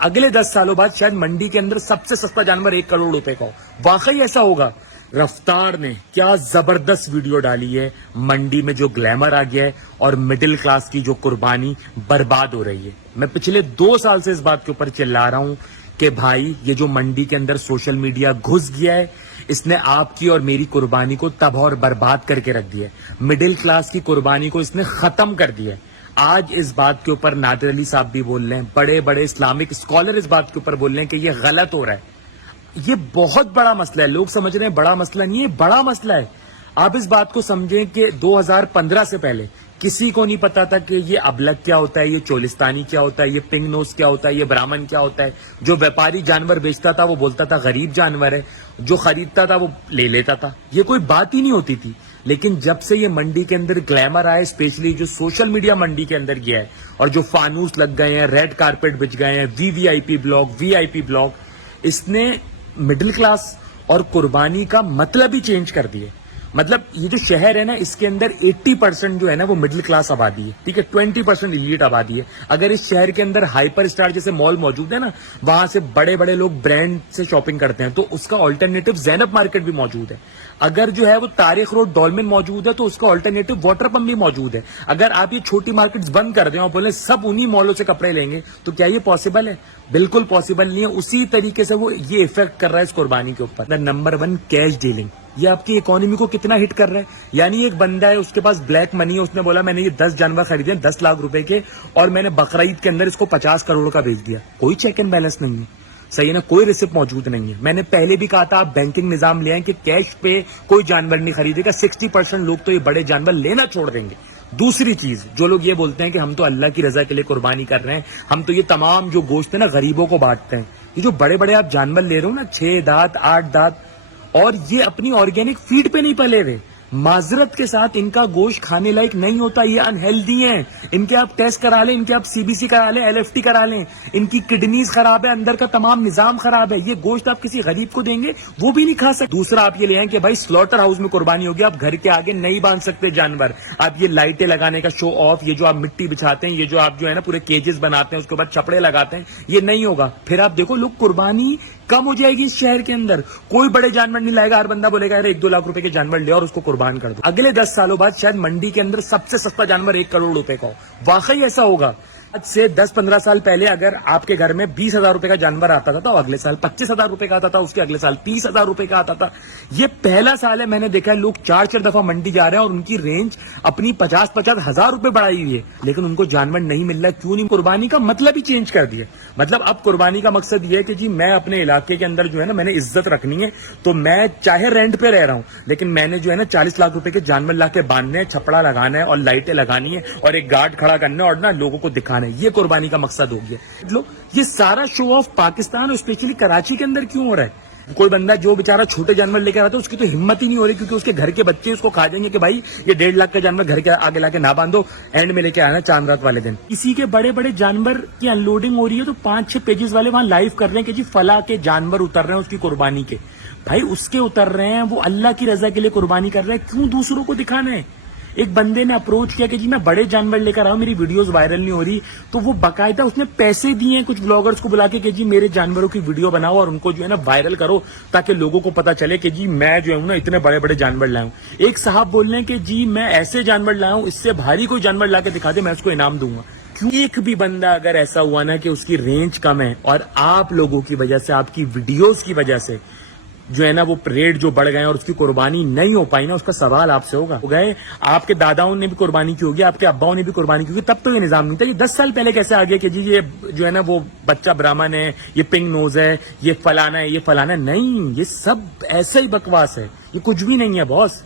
अगले 10 सालों बाद शायद मंडी के अंदर सबसे सस्ता जानवर 1 करोड़ रुपए का हो। वाकई ऐसा होगा। रफ्तार ने क्या जबरदस्त वीडियो डाली है, मंडी में जो ग्लैमर आ गया है और मिडिल क्लास की जो कुर्बानी बर्बाद हो रही है। मैं पिछले 2 साल से इस बात के ऊपर चिल्ला रहा हूं कि भाई ये जो मंडी के अंदर सोशल मीडिया घुस गया है, इसने आपकी और मेरी कुर्बानी को तबाह और बर्बाद करके रख दिया है। मिडिल क्लास की कुर्बानी को इसने खत्म कर दिया है। आज इस बात के ऊपर नादिर अली साहब भी बोल रहे हैं, बड़े बड़े इस्लामिक स्कॉलर इस बात के ऊपर बोल रहे हैं कि ये गलत हो रहा है। ये बहुत बड़ा मसला है। लोग समझ रहे हैं बड़ा मसला नहीं है, बड़ा मसला है। आप इस बात को समझें कि 2015 से पहले किसी को नहीं पता था कि ये अबलग क्या होता है, ये चोलिस्तानी क्या होता है, ये पिंग नोज क्या होता है, ये ब्राह्मण क्या होता है। जो व्यापारी जानवर बेचता था वो बोलता था गरीब जानवर है, जो खरीदता था वो ले लेता था। ये कोई बात ही नहीं होती थी। लेकिन जब से ये मंडी के अंदर ग्लैमर आया, स्पेशली जो सोशल मीडिया मंडी के अंदर गया है और जो फानूस लग गए हैं, रेड कारपेट बिछ गए हैं, वीवीआईपी ब्लॉक, वीआईपी ब्लॉक, इसने मिडिल क्लास और कुर्बानी का मतलब ही चेंज कर दिया। मतलब ये जो शहर है ना, इसके अंदर 80% जो है ना वो मिडिल क्लास आबादी है, ठीक है, 20% इलीट आबादी है। अगर इस शहर के अंदर हाइपर स्टार जैसे मॉल मौजूद है ना, वहां से बड़े बड़े लोग ब्रांड से शॉपिंग करते हैं, तो उसका ऑल्टरनेटिव ज़ैनब मार्केट भी मौजूद है। अगर जो है वो तारिक रोड डॉल्मिन मौजूद है, तो उसका ऑल्टरनेटिव वाटर पंप भी मौजूद है। अगर आप ये छोटी मार्केट्स बंद कर दें और बोले सब उन्हीं मॉलों से कपड़े लेंगे, तो क्या ये पॉसिबल है? बिल्कुल पॉसिबल नहीं है। उसी तरीके से वो ये इफेक्ट कर रहा है इस कुर्बानी के ऊपर। Number 1, cash dealing. ये आपकी इकोनॉमी को कितना हिट कर रहा है। यानी एक बंदा है, उसके पास ब्लैक मनी है, उसने बोला मैंने ये 10 जानवर खरीदे 10 लाख रुपए के और मैंने बकरीद के अंदर इसको 50 करोड़ का बेच दिया। कोई चेक एंड बैलेंस नहीं है, सही है ना, कोई रिसिप्ट मौजूद नहीं है। मैंने पहले भी कहा था आप बैंकिंग निजाम ले आए कि कैश पे कोई जानवर नहीं खरीदेगा। 60% लोग तो ये बड़े जानवर लेना छोड़ देंगे। दूसरी चीज, जो लोग ये बोलते हैं कि हम तो अल्लाह की रजा के लिए कुर्बानी कर रहे हैं, हम तो ये तमाम जो गोश्त है ना गरीबों को बांटते हैं। ये जो बड़े बड़े आप जानवर ले रहे हो ना, 6 दांत 8 दांत, और ये अपनी ऑर्गेनिक फीड पे नहीं पले रहे। माजरत के साथ इनका गोश्त खाने लायक नहीं होता, ये अनहेल्दी हैं। इनके आप टेस्ट करा लें, इनके आप सीबीसी करा लें, एलएफटी करा लें, इनकी किडनीज खराब है, अंदर का तमाम निजाम खराब है। ये गोश्त आप किसी गरीब को देंगे, वो भी नहीं खा सकते। दूसरा आप ये ले आए कि भाई स्लॉटर हाउस में कुर्बानी होगी, आप घर के आगे नहीं बांध सकते जानवर। आप ये लाइटें लगाने का शो ऑफ, ये जो आप मिट्टी बिछाते हैं, ये जो आप जो है ना पूरे केजेस बनाते हैं, उसके बाद छपड़े लगाते हैं, ये नहीं होगा। फिर आप देखो लोग कुर्बानी कम हो जाएगी इस शहर के अंदर। कोई बड़े जानवर नहीं लाएगा, हर बंदा बोलेगा यार 1-2 लाख रुपए के जानवर ले और उसको कुर्बान कर दो। अगले 10 सालों बाद शायद मंडी के अंदर सबसे सस्ता जानवर 1 करोड़ रुपए का हो। वाकई ऐसा होगा। आज से 10-15 साल पहले अगर आपके घर में 20,000 रुपए का जानवर आता था तो अगले साल 25,000 रुपए का आता था, उसके अगले साल 30,000 रुपए का आता था। ये पहला साल है मैंने देखा है लोग 4-4 दफा मंडी जा रहे हैं और उनकी रेंज अपनी 50-50 हजार रुपए बढ़ाई हुई है, लेकिन उनको जानवर नहीं मिल रहा। क्यों नहीं? कुर्बानी का मतलब ही चेंज कर दिया। मतलब अब कुर्बानी का मकसद ये है कि जी मैं अपने इलाके के अंदर जो है ना मैंने इज्जत रखनी है, तो मैं चाहे रेंट पे रह रहा हूं, लेकिन मैंने जो है ना 40 लाख रुपए के जानवर ला के बांधने हैं, छपड़ा लगाना है और लाइटें लगानी है और एक गार्ड खड़ा करना है और ना लोगों को दिखाना है। ये कुर्बानी का मकसद हो गया। लो ये सारा शो ऑफ पाकिस्तान और स्पेशली कराची के अंदर क्यों हो रहा है? कोई बंदा जो बेचारा छोटे जानवर लेकर आता है उसकी तो हिम्मत ही नहीं हो रही, क्योंकि उसके घर के बच्चे उसको खा देंगे कि भाई ये 1.5 लाख का जानवर घर के आगे लाके ना बांधो, एंड में लेके आना चांद रात वाले दिन। इसी के बड़े बड़े जानवर की अनलोडिंग हो रही है तो 5-6 पेजेस वाले वहां लाइव कर रहे हैं कि जी फला के जानवर उतर रहे हैं उसकी कुर्बानी के। भाई उसके उतर रहे हैं, वो अल्लाह की रजा के लिए कुर्बानी कर रहे हैं, क्यों दूसरों को दिखाना है? एक बंदे ने अप्रोच किया कि जी मैं बड़े जानवर लेकर आऊं, मेरी वीडियोस वायरल नहीं हो रही, तो वो बाकायदा उसने पैसे दिए हैं कुछ ब्लॉगर्स को बुला के कि जी मेरे जानवरों की वीडियो बनाओ और उनको जो है ना वायरल करो, ताकि लोगों को पता चले कि जी मैं जो हूं ना इतने बड़े बड़े जानवर लाया हूं। एक साहब बोल रहे हैं कि जी मैं ऐसे जानवर लाया हूं, इससे भारी कोई जानवर ला के दिखा दे, मैं उसको इनाम दूंगा। क्यों? एक भी बंदा अगर ऐसा हुआ ना कि उसकी रेंज कम है और आप लोगों की वजह से, आपकी वीडियोस की वजह से जो है ना वो रेट जो बढ़ गए और उसकी कुर्बानी नहीं हो पाई ना, उसका सवाल आपसे होगा। हो गए आपके दादाओं ने भी कुर्बानी की होगी, आपके अब्बाओं ने भी कुर्बानी की होगी, तब तो ये निजाम नहीं था। ये 10 साल पहले कैसे आ गया कि जी ये जो है ना वो बच्चा ब्राह्मण है, ये पिंग नोज है, ये फलाना है, ये फलाना है। नहीं, ये सब ऐसा ही बकवास है, ये कुछ भी नहीं है बॉस।